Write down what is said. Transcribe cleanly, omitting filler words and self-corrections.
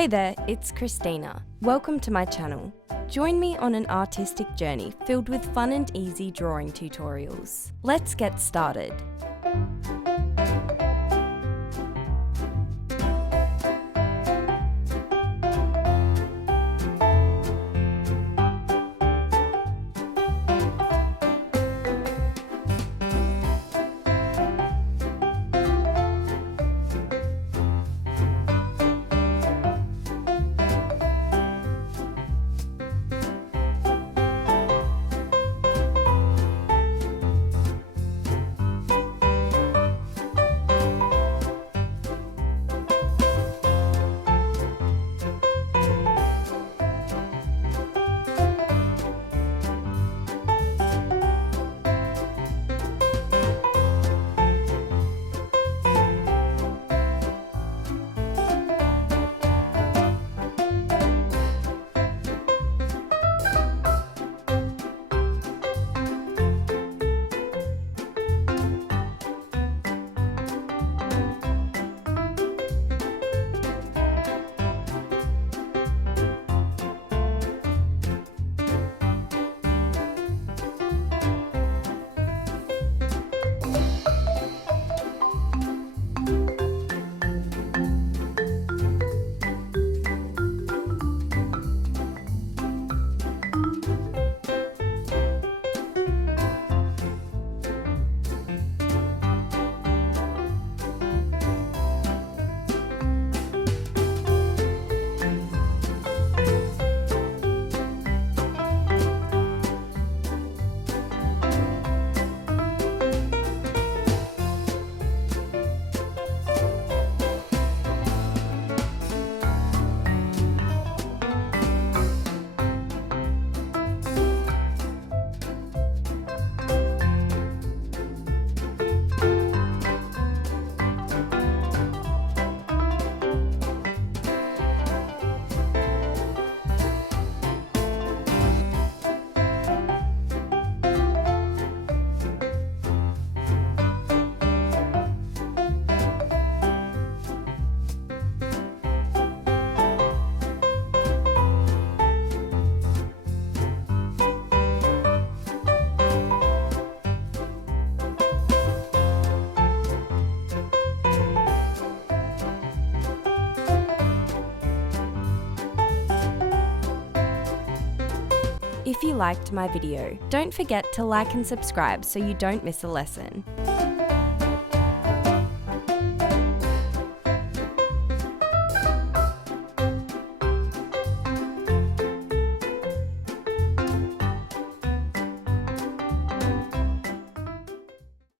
Hey there, it's Christina. Welcome to my channel. Join me on an artistic journey filled with fun and easy drawing tutorials. Let's get started. If you liked my video, don't forget to like and subscribe so you don't miss a lesson.